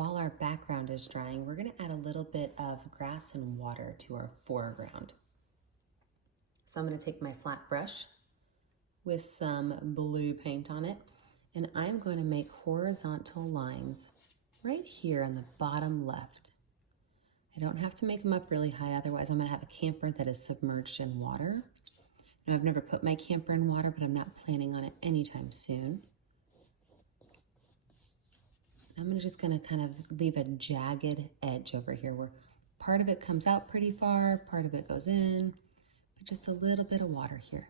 while our background is drying, we're going to add a little bit of grass and water to our foreground. So I'm going to take my flat brush with some blue paint on it, and I'm going to make horizontal lines right here on the bottom left. I don't have to make them up really high, otherwise I'm going to have a camper that is submerged in water. Now, I've never put my camper in water, but I'm not planning on it anytime soon. I'm just going to kind of leave a jagged edge over here where part of it comes out pretty far, part of it goes in, but just a little bit of water here.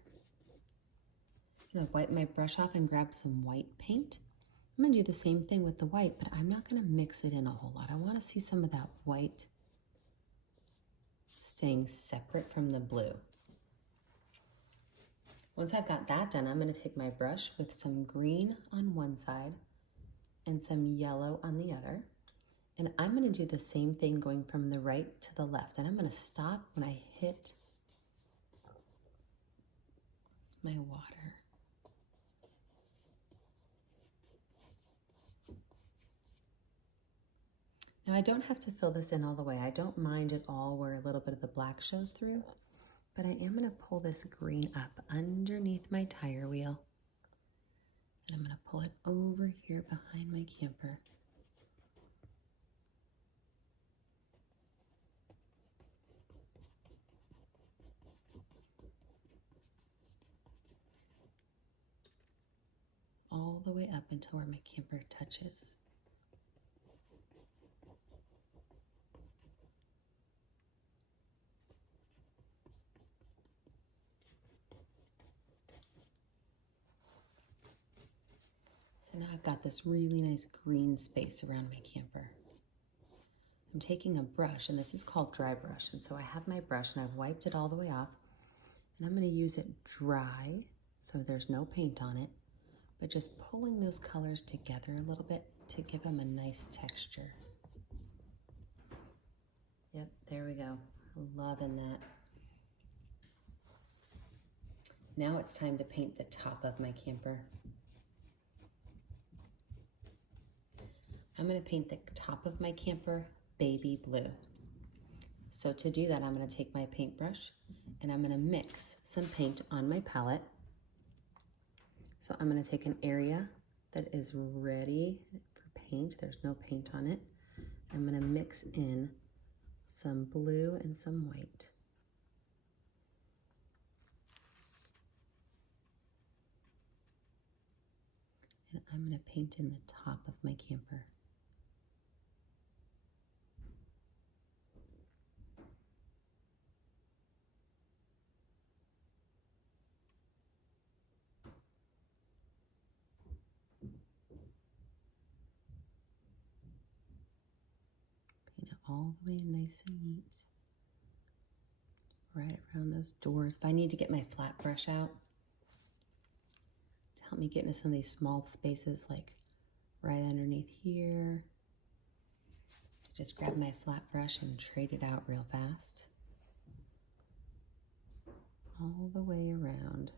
I'm going to wipe my brush off and grab some white paint. I'm going to do the same thing with the white, but I'm not going to mix it in a whole lot. I want to see some of that white staying separate from the blue. Once I've got that done, I'm going to take my brush with some green on one side and some yellow on the other. And I'm going to do the same thing going from the right to the left. And I'm going to stop when I hit my water. Now I don't have to fill this in all the way. I don't mind at all where a little bit of the black shows through, but I am going to pull this green up underneath my tire wheel. And I'm going to pull it over here behind my camper. All the way up until where my camper touches. So now I've got this really nice green space around my camper. I'm taking a brush, and this is called dry brush. And so I have my brush and I've wiped it all the way off. And I'm going to use it dry, so there's no paint on it, but just pulling those colors together a little bit to give them a nice texture. Yep, there we go. Loving that. Now it's time to paint the top of my camper. I'm going to paint the top of my camper baby blue. So to do that, I'm going to take my paintbrush and I'm going to mix some paint on my palette. So I'm going to take an area that is ready for paint. There's no paint on it. I'm going to mix in some blue and some white. And I'm going to paint in the top of my camper. Paint it all the way nice and neat. Right around those doors. If I need to get my flat brush out to help me get into some of these small spaces, like right underneath here, just grab my flat brush and trade it out real fast. All the way around.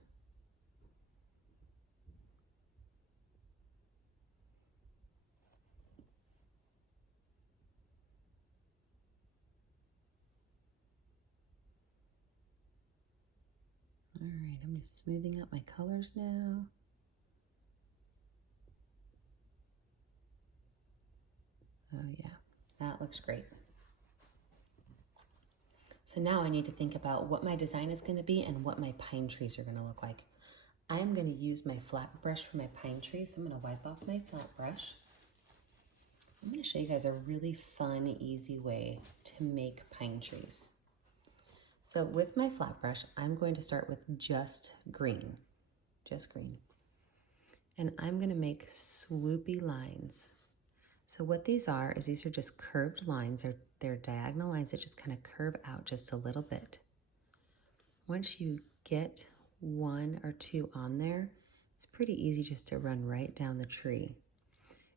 All right, I'm just smoothing out my colors now. Oh yeah, that looks great. So now I need to think about what my design is going to be and what my pine trees are going to look like. I'm going to use my flat brush for my pine trees. I'm going to wipe off my flat brush. I'm going to show you guys a really fun, easy way to make pine trees. So with my flat brush, I'm going to start with just green. And I'm going to make swoopy lines. So what these are just curved lines. They're diagonal lines that just kind of curve out just a little bit. Once you get one or two on there, it's pretty easy just to run right down the tree.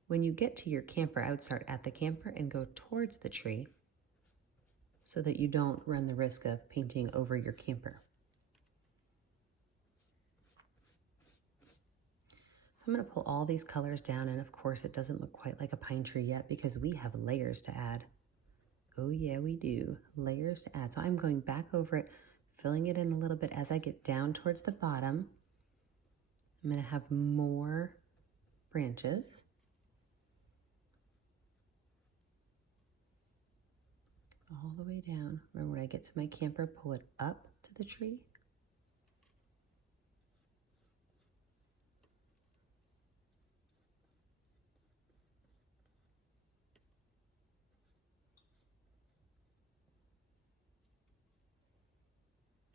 When you get to your camper, I would start at the camper and go towards the tree so that you don't run the risk of painting over your camper. I'm going to pull all these colors down, and of course it doesn't look quite like a pine tree yet because we have layers to add. Oh yeah, we do. Layers to add. So I'm going back over it, filling it in a little bit as I get down towards the bottom. I'm going to have more branches. All the way down. Remember, when I get to my camper, pull it up to the tree.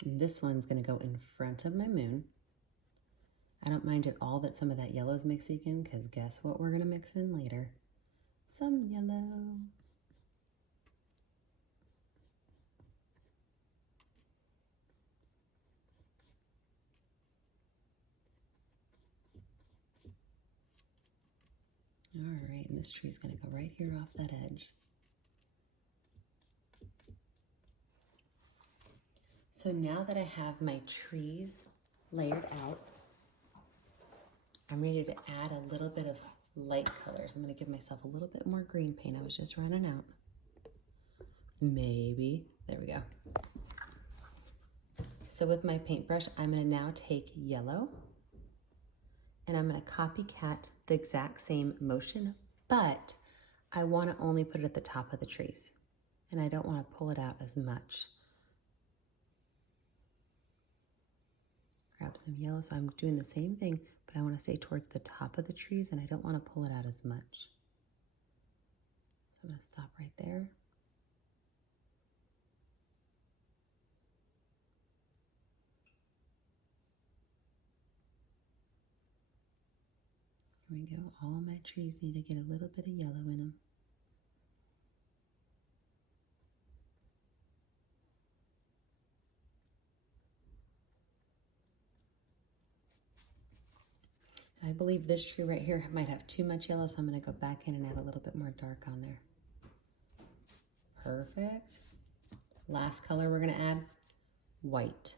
And this one's going to go in front of my moon. I don't mind at all that some of that yellow is mixing in, because guess what we're going to mix in later? Some yellow. All right, and this tree's going to go right here off that edge. So now that I have my trees layered out, I'm ready to add a little bit of light colors. I'm going to give myself a little bit more green paint. I was just running out. Maybe. There we go. So with my paintbrush, I'm going to now take yellow, and I'm going to copycat the exact same motion, but I want to only put it at the top of the trees, and I don't want to pull it out as much. Grab some yellow, so I'm doing the same thing, but I want to stay towards the top of the trees, and I don't want to pull it out as much. So I'm going to stop right there. Here we go. All my trees need to get a little bit of yellow in them. I believe this tree right here might have too much yellow, so I'm going to go back in and add a little bit more dark on there. Perfect. Last color we're going to add, white.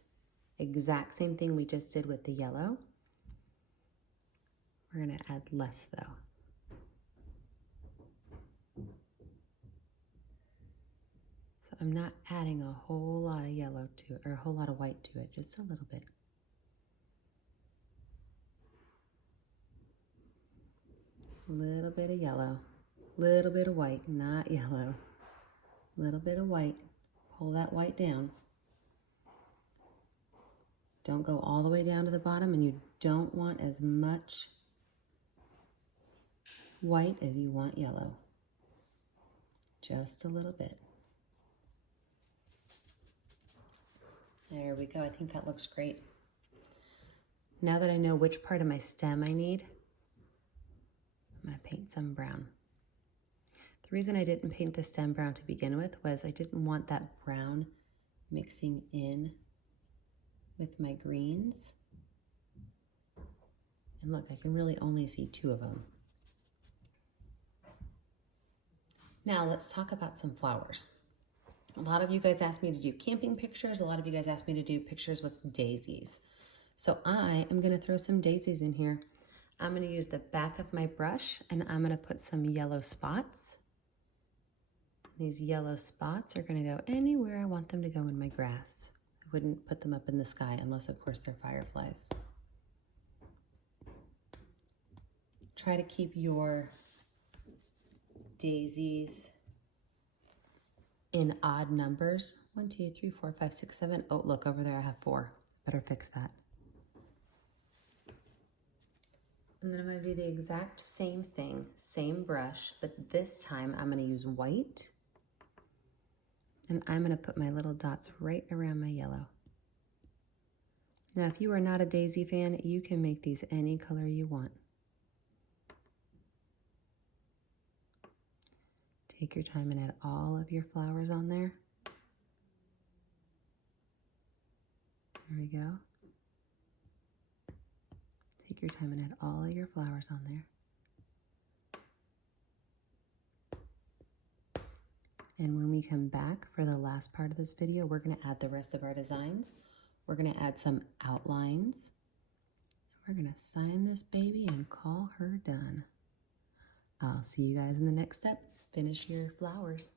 Exact same thing we just did with the yellow. We're going to add less though. So I'm not adding a whole lot of yellow to it, or a whole lot of white to it, just a little bit. Little bit of yellow, little bit of white, not yellow. Little bit of white, pull that white down. Don't go all the way down to the bottom, and you don't want as much white as you want yellow. Just a little bit. There we go. I think that looks great. Now that I know which part of my stem I need, I'm going to paint some brown. The reason I didn't paint the stem brown to begin with was I didn't want that brown mixing in with my greens. And look, I can really only see two of them. Now let's talk about some flowers. A lot of you guys asked me to do camping pictures. A lot of you guys asked me to do pictures with daisies. So I am going to throw some daisies in here. I'm going to use the back of my brush, and I'm going to put some yellow spots. These yellow spots are going to go anywhere I want them to go in my grass. I wouldn't put them up in the sky unless, of course, they're fireflies. Try to keep your daisies in odd numbers. 1, 2, 3, 4, 5, 6, 7. Oh, look, over there I have 4. Better fix that. And then I'm going to do the exact same thing, same brush, but this time I'm going to use white. And I'm going to put my little dots right around my yellow. Now, if you are not a daisy fan, you can make these any color you want. Take your time and add all of your flowers on there. There we go. Take your time and add all of your flowers on there. And when we come back for the last part of this video, we're going to add the rest of our designs. We're going to add some outlines. We're gonna sign this baby and call her done. I'll see you guys in the next step. Finish your flowers.